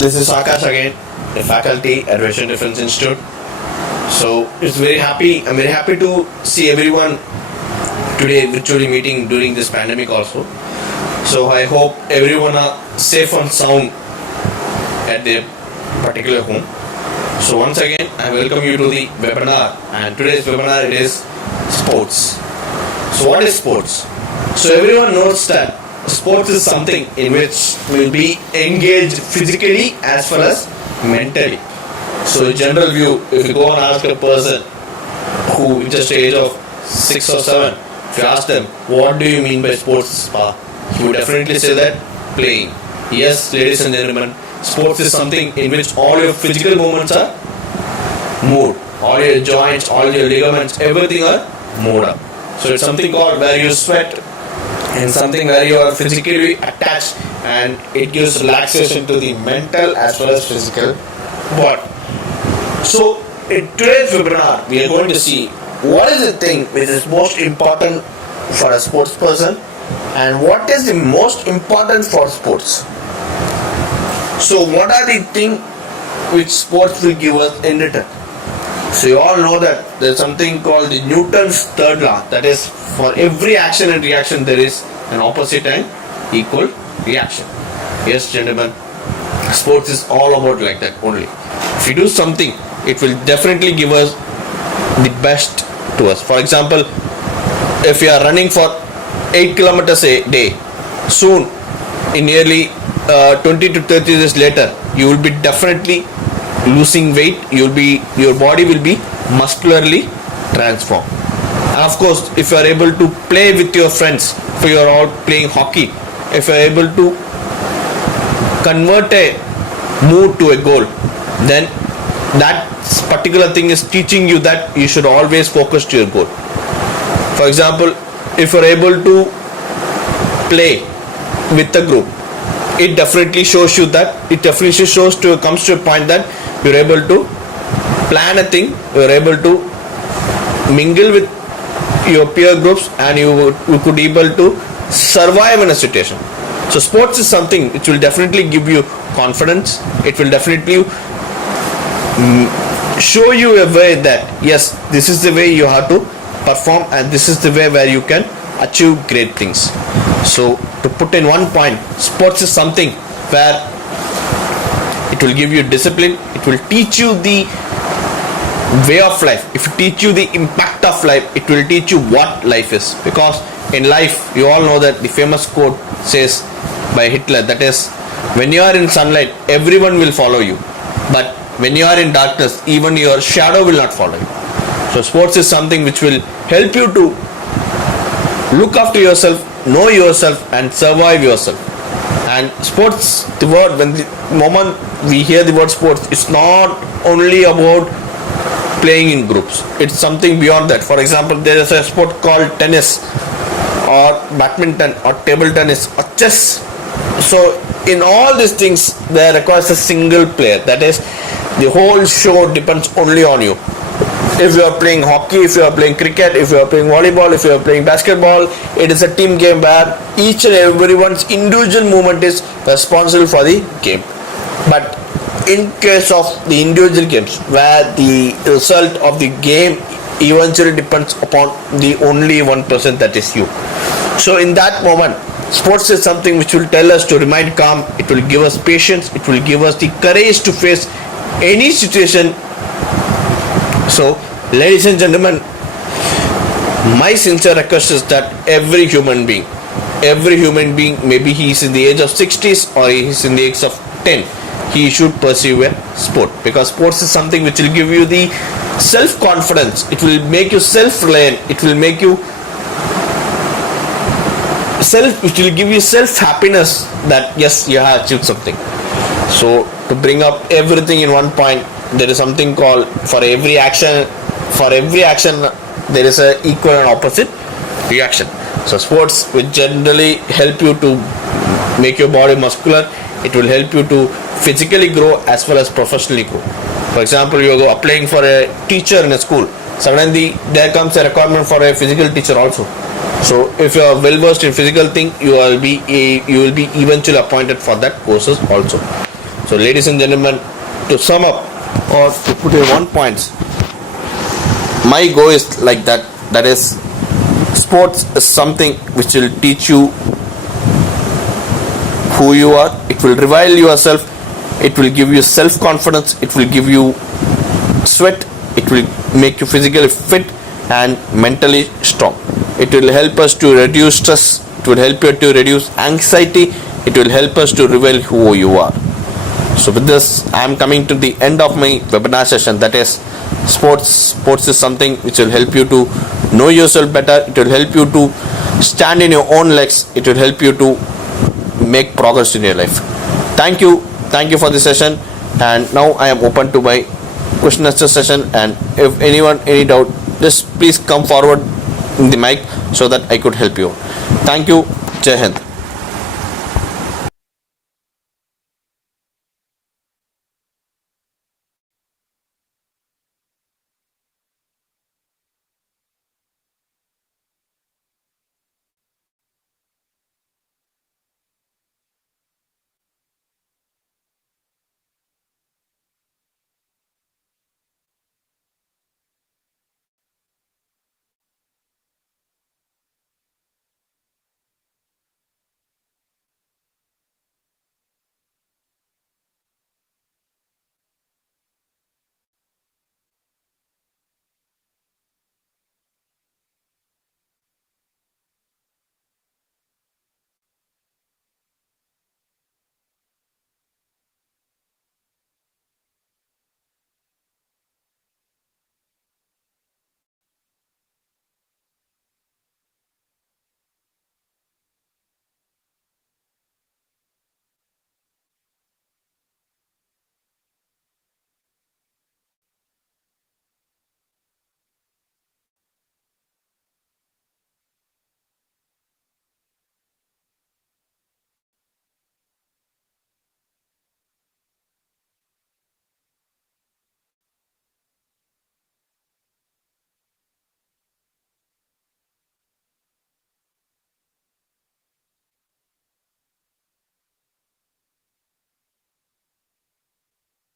This is Akash again, a faculty at Russian Defense Institute. So I'm very happy to see everyone today virtually meeting during this pandemic also. So I hope everyone are safe and sound at their particular home. So once again, I welcome you to the webinar, and today's webinar is sports. So what is sports? So everyone knows that sports is something in which we'll be engaged physically as well as mentally. So in general view, if you go and ask a person who is just age of 6 or 7, if you ask them, what do you mean by sports, he would definitely say that playing. Yes, ladies and gentlemen, sports is something in which all your physical movements are moved. All your joints, all your ligaments, everything are moved up. So it's something called where you sweat, and something where you are physically attached, and it gives relaxation to the mental as well as physical body. So in today's webinar, we are going to see what is the thing which is most important for a sports person and what is the most important for sports. So what are the things which sports will give us in return? So you all know that there is something called the Newton's third law, that is for every action and reaction there is an opposite and equal reaction. Yes gentlemen, sports is all about like that only. If you do something, it will definitely give us the best to us. For example, if you are running for 8 kilometers a day, soon in nearly 20 to 30 days later, you will be definitely losing weight. Your body will be muscularly transformed. And of course, if you are able to play with your friends, if you are all playing hockey, if you are able to convert a move to a goal, then that particular thing is teaching you that you should always focus to your goal. For example, if you are able to play with a group, it definitely shows you that comes to a point that you're able to plan a thing, you're able to mingle with your peer groups, and you could be able to survive in a situation. So sports is something which will definitely give you confidence. It will definitely show you a way that yes, this is the way you have to perform, and this is the way where you can achieve great things. So to put in one point, sports is something where it will give you discipline, it will teach you the way of life. If it teach you the impact of life, it will teach you what life is. Because in life, you all know that the famous quote says by Hitler, that is, when you are in sunlight, everyone will follow you, but when you are in darkness, even your shadow will not follow you. So sports is something which will help you to look after yourself, know yourself, and survive yourself. And sports, the word, when the moment we hear the word sports, it's not only about playing in groups, it's something beyond that. For example, there is a sport called tennis or badminton or table tennis or chess. So in all these things, there requires a single player, that is, the whole show depends only on you. If you are playing hockey, if you are playing cricket, if you are playing volleyball, if you are playing basketball, it is a team game where each and everyone's individual movement is responsible for the game. But in case of the individual games, where the result of the game eventually depends upon the only one person, that is you. So in that moment, sports is something which will tell us to remain calm, it will give us patience, it will give us the courage to face any situation. So ladies and gentlemen, my sincere request is that every human being, maybe he is in the age of 60s or he is in the age of 10, he should pursue a sport, because sports is something which will give you the self-confidence, it will make you self-reliant, it will make you it will give you self-happiness that yes, you have achieved something. So to bring up everything in one point, there is something called for every action there is a equal and opposite reaction. So sports will generally help you to make your body muscular, it will help you to physically grow as well as professionally grow. For example, you are applying for a teacher in a school, suddenly there comes a requirement for a physical teacher also. So if you are well versed in physical thing, you will be eventually appointed for that courses also. So ladies and gentlemen, to sum up or to put in one point, my goal is like that. That is, sports is something which will teach you who you are. It will reveal yourself. It will give you self-confidence. It will give you sweat. It will make you physically fit and mentally strong. It will help us to reduce stress. It will help you to reduce anxiety. It will help us to reveal who you are. So with this, I am coming to the end of my webinar session. That is, sports is something which will help you to know yourself better. It will help you to stand in your own legs. It will help you to make progress in your life. Thank you for this session, and now I am open to my question answer session. And if anyone any doubt, just please come forward in the mic so that I could help you. Thank you. Jai Hind.